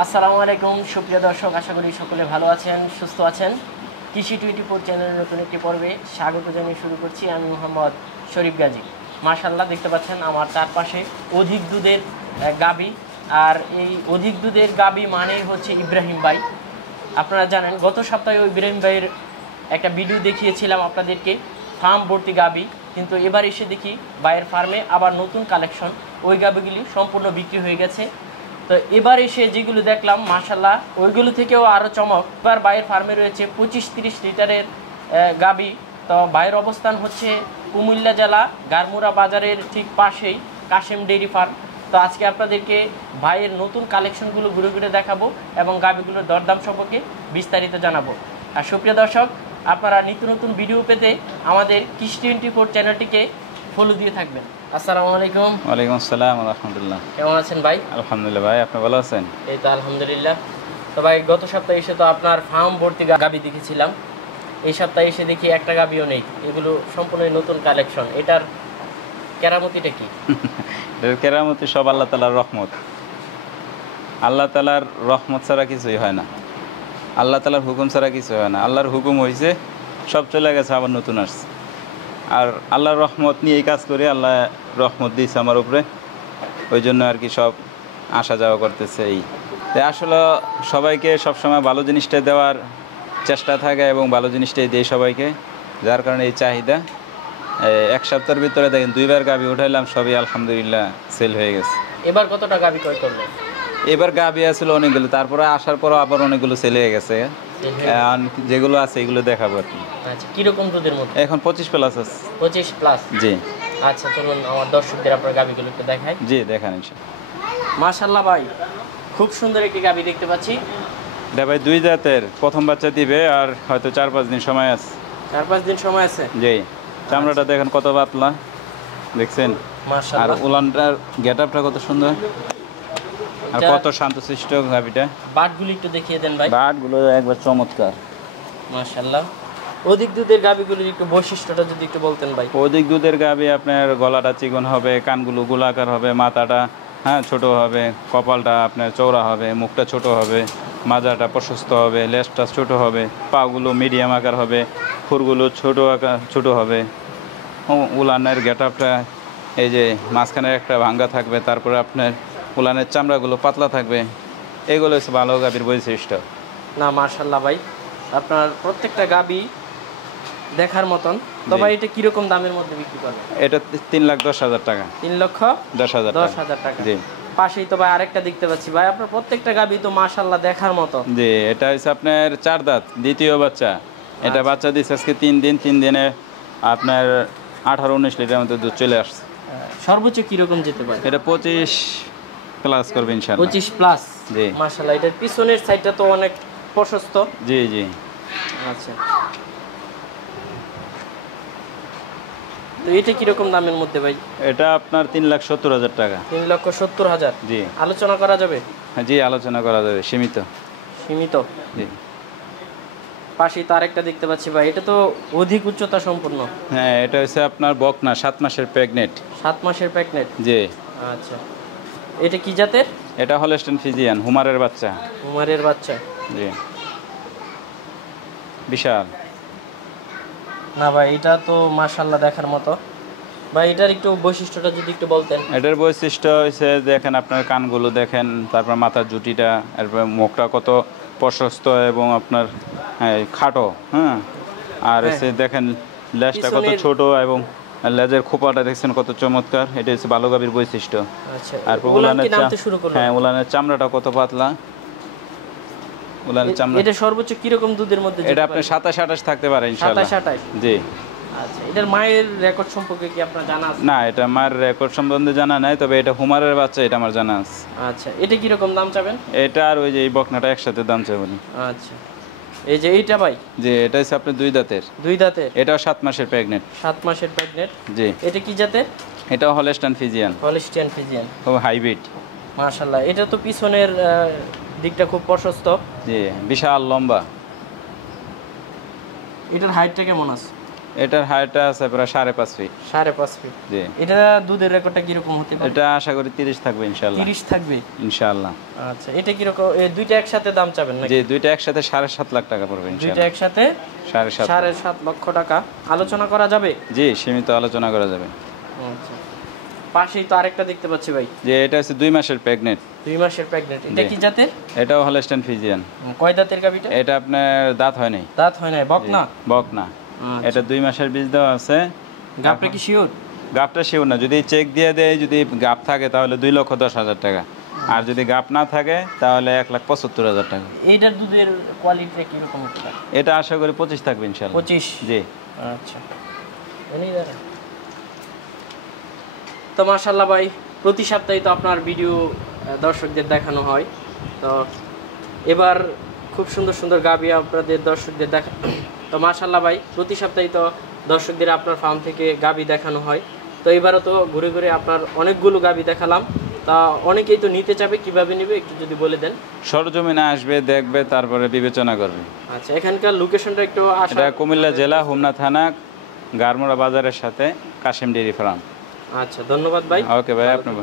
আসসালামু আলাইকুম সুপ্রিয় দর্শক, আশা করি সকলে ভালো আছেন, সুস্থ আছেন। কৃষি 24 চ্যানেলের নতুন একটি পর্বে স্বাগত জানিয়ে শুরু করছি। আমি মোহাম্মদ শরীফ গাজী। মাশাআল্লাহ, দেখতে পাচ্ছেন আমার চারপাশে অধিক দুধের গাবি। আর এই অধিক দুধের গাবি মানেই হচ্ছে ইব্রাহিম ভাই। আপনারা জানেন গত সপ্তাহে ওই ইব্রাহিম ভাইয়ের একটা ভিডিও দেখিয়েছিলাম আপনাদেরকে, ফার্ম ভর্তি গাবি। কিন্তু এবার এসে দেখি ভাইয়ের ফার্মে আবার নতুন কালেকশন, ওই গাবিগুলি সম্পূর্ণ বিক্রি হয়ে গেছে। তো এবার এসে যেগুলো দেখলাম মাশাআল্লাহ ওইগুলো থেকেও আরও চমক। এবার ভাইয়ের ফার্মে রয়েছে 25-30 লিটারের গাবি। তো ভাইয়ের অবস্থান হচ্ছে কুমিল্লা জেলা গারমুরা বাজারের ঠিক পাশেই কাশেম ডেইরি ফার্ম। তো আজকে আপনাদেরকে ভাইয়ের নতুন কালেকশনগুলো ঘুরে ঘুরে দেখাবো এবং গাবিগুলোর দরদাম সম্পর্কে বিস্তারিত জানাবো। আর সুপ্রিয় দর্শক, আপনারা নিত্য নতুন ভিডিও পেতে আমাদের কৃষি 24 চ্যানেলটিকে ফলো দিয়ে থাকবেন। আসসালামু আলাইকুম। ওয়ালাইকুম আসসালাম রাহমাতুল্লাহ। কেমন আছেন ভাই? আলহামদুলিল্লাহ ভাই, আপনি ভালো আছেন? এই তো আলহামদুলিল্লাহ। তো ভাই, গত সপ্তাহে এসে তো আপনার ফার্ম ভর্তি গাবি দেখেছিলাম, এই সপ্তাহে এসে দেখি একটা গাবিও নেই। এগুলো সম্পূর্ণ নতুন কালেকশন। এটার কেরামতিটা কি? এর কেরামতি সব আল্লাহ তাআলার রহমত। আল্লাহ তাআলার রহমত ছাড়া কিছুই হয় না, আল্লাহ তাআলার হুকুম ছাড়া কিছু হয় না। আল্লাহর হুকুম হয়েছে, সব চলে গেছে, আবার নতুন আসছে। আর আল্লাহর রহমত নিয়েই কাজ করি। আল্লাহ রহমত দিয়েছে আমার উপরে, ওই জন্য আর কি সব আসা যাওয়া করতেছে। এই তাই আসলে সবাইকে সবসময় ভালো জিনিসটাই দেওয়ার চেষ্টা থাকে এবং ভালো জিনিসটাই দেয় সবাইকে, যার কারণে এই চাহিদা। এক সপ্তাহের ভিতরে দেখেন 2বার গাবি উঠাইলাম, সবই আলহামদুলিল্লাহ সেল হয়ে গেছে। এবার কতটা গাবি ক্রয় করলেন? এবার গাবি আসছিল অনেকগুলো, তারপরে আসার পরও আবার অনেকগুলো সেল হয়ে গেছে। যেগুলো আছে এগুলো দেখাবো আর কি। আচ্ছা, কিরকম দুধের মধ্যে? এখন 25+ আছে। 25+? জি। আচ্ছা, চলুন আমার দর্শকদের আপনার গাবিগুলো একটু দেখাই। জি, দেখান ইনশাআল্লাহ। মাশাআল্লাহ ভাই, খুব সুন্দর একটি গাবি দেখতে পাচ্ছি। এটা ভাই 2 জাতের, প্রথম বাচ্চা দিবে আর হয়তো 4-5 দিন সময় আছে। 4-5 দিন সময় আছে? জি। চামড়াটা দেখেন কত পাতলা, দেখছেন? আর মাশাআল্লাহ, উলানটার গেটআপটা কত সুন্দর, আর কত শান্তশিষ্ট গাবিটা। বাটগুলো একটু দেখিয়ে দেন ভাই। বাটগুলো একবার চমৎকার। মাশাআল্লাহ। অধিক দুধের গাবিগুলোর একটু বৈশিষ্ট্যটা যদি একটু বলতেন ভাই। অধিক দুধের গাবি আপনার গলাটা চিকন হবে, কানগুলো গোলাকার হবে, মাথাটা ছোট হবে, কপালটা আপনার চওড়া হবে, মুখটা ছোট হবে, মাজাটা প্রশস্ত হবে, লেজটা ছোট হবে, পাগুলো মিডিয়াম আকার হবে, খুরগুলো ছোট হবে। উলানের গেটআপটা এই যে মাঝখানে একটা ভাঙ্গা থাকবে, তারপরে আপনার উলানের চামড়াগুলো পাতলা থাকবে। এগুলো হচ্ছে ভালো গাবির বৈশিষ্ট্য। না মাশাআল্লাহ ভাই, আপনার প্রত্যেকটা গাবি দেখার মতন। তো ভাই, এটা কিরকম দামের মধ্যে বিক্রি করবেন? এটা 3,10,000 টাকা। 3,10,000 টাকা। জি। পাশেই তো ভাই আরেকটা দেখতে পাচ্ছি ভাই, আপনার প্রত্যেকটা গাবি তো মাশাআল্লাহ দেখার মতো। জি, এটা হচ্ছে আপনার 4 দাঁত, দ্বিতীয় বাচ্চা। এটা বাচ্চা দিচ্ছে আজকে 3 দিন। 3 দিনে আপনার 18-19 লিটার মতো দুধ চলে আসছে। সর্বোচ্চ কিরকম যেতে পারে? এটা 25+ করবে ইনশাআল্লাহ। 25+? জি। মাশাআল্লাহ, এটার পিছনের সাইডটা তো অনেক প্রশস্ত। জি জি। আচ্ছা, তো এটা কিরকম দামের মধ্যে ভাই? এটা আপনার 3,70,000 টাকা। 3,70,000? জি। আলোচনা করা যাবে? জি, আলোচনা করা যাবে, সীমিত। সীমিত? জি। পাশেই তো আরেকটা দেখতে পাচ্ছি ভাই, এটা তো অধিক উচ্চতা সম্পূর্ণ। হ্যাঁ, এটা হচ্ছে আপনার বকনা, 7 মাসের প্রেগনেন্ট। 7 মাসের প্রেগনেন্ট? জি। আচ্ছা, এটা কি জাতের? এটা হলস্টেইন ফ্রিজিয়ান, হুমারের বাচ্চা। হুমারের বাচ্চা? জি। বিশাল। না ভাই, এটা তো মাশাআল্লাহ দেখার মতো। ভাই, এটার একটু বৈশিষ্ট্যটা যদি একটু বলতেন। এটার বৈশিষ্ট্য হচ্ছে দেখেন, আপনার কানগুলো দেখেন, তারপর মাথার জুটিটা, তারপর মুখটা কত প্রশস্ত এবং আপনার খাটো। আর হচ্ছে দেখেন লেজটা কত ছোট এবং লেজের খোপাটা দেখছেন কত চমৎকার। এটা হচ্ছে ভালো গাভীর বৈশিষ্ট্য। আচ্ছা, আর উলানের চামড়াটা কত পাতলা। উলানের চামড়া। এটা সর্বোচ্চ কিরকম দুধের মধ্যে? এটা আপনি 27-28 থাকতে পারে ইনশাআল্লাহ। 27-28? জি। আচ্ছা, এটার মায়ের রেকর্ড সম্পর্কে কি আপনার জানা আছে? না, এটা মায়ের রেকর্ড সম্বন্ধে জানা নাই, তবে এটা হুমারের বাচ্চা, এটা আমার জানা আছে। আচ্ছা, এটা কিরকম দাম চাবেন? এটা আর ওই যে এই বকনাটা একসাথে দাম চাবেন। আচ্ছা, এই যে এইটা ভাই? জি, এটা হচ্ছে আপনার 2 দাঁতের। 2 দাঁতের? এটাও 7 মাসের প্রেগনেন্ট। 7 মাসের প্রেগনেন্ট? জি। এটা কি জাতের? এটাও হলস্টেইন ফ্রিজিয়ান। Holstein Friesian? খুব হাইব্রিড। মাশাআল্লাহ, এটা তো পিছনের দিকটা খুব প্রশস্ত। জি, বিশাল লম্বা। এটার হাইটটা কেমন আছে? এটার হাইটটা আছে প্রায় 5.5 ফিট। 5.5 ফিট। জি। এটা দুধের রেকর্ডটা কিরকম হতে পারে? এটা আশা করি 30 থাকবে ইনশাআল্লাহ। 30 থাকবে ইনশাআল্লাহ। আচ্ছা, এটা কিরকম? এই দুইটা একসাথে দাম চাবেন নাকি? জি, দুইটা একসাথে 7.5 লাখ টাকা পড়বে দুইটা ইনশাআল্লাহ। একসাথে 7.5। 7.5 লক্ষ টাকা। আলোচনা করা যাবে? জি, সীমিত আলোচনা করা যাবে। আচ্ছা, পাশেই তো আরেকটা দেখতে পাচ্ছি ভাই। যে এটা হচ্ছে 2 মাসের প্রেগনেন্ট। 2 মাসের প্রেগন্যান্ট। এটা জি। কি জাতের? এটাও হলস্টাইন ফ্রিজিয়ান। কয় দাঁতের গাবিটা? এটা আপনার দাঁত হয় নাই। দাঁত হয় নাই, বক না? বক না। আচ্ছা। এটা 2 মাসের বীজ দেওয়া আছে। গাবটা কি শিওর? গাপটা শিওর না, যদি চেক দিয়ে দেয়, যদি গাপ থাকে তাহলে 2,10,000 টাকা, আর যদি গাপ না থাকে তাহলে 1,75,000 টাকা। এইটার দুধের কোয়ালিটিটা কিরকম হতে পারে? এটা আশা করি 25 থাকবে ইনশাআল্লাহ। 25? জি। আচ্ছা, তো মাশাআল্লাহ ভাই, প্রতি সপ্তাহে তো আপনার ভিডিও দর্শকদের দেখানো হয়, তো এবার খুব সুন্দর সুন্দর গাবি আপনাদের দর্শকদের দেখা। তো মাশাআল্লাহ ভাই, প্রতি সপ্তাহে তো দর্শকদের আপনার ফার্ম থেকে গাবি দেখানো হয়, তো এবারও তো ঘুরে ঘুরে আপনার অনেকগুলো গাবি দেখালাম। তা অনেকেই তো নিতে চাবে, কিভাবে নেবে একটু যদি বলে দেন। সরজমিনে আসবে, দেখবে, তারপরে বিবেচনা করবে। আচ্ছা, এখানকার লোকেশনটা একটু এটা কুমিল্লা জেলা, হোমনা থানা, গারমোড়া বাজারের সাথে কাশিম ডেইরি ফার্ম। আচ্ছা, ধন্যবাদ ভাই। ওকে ভাই, আপনার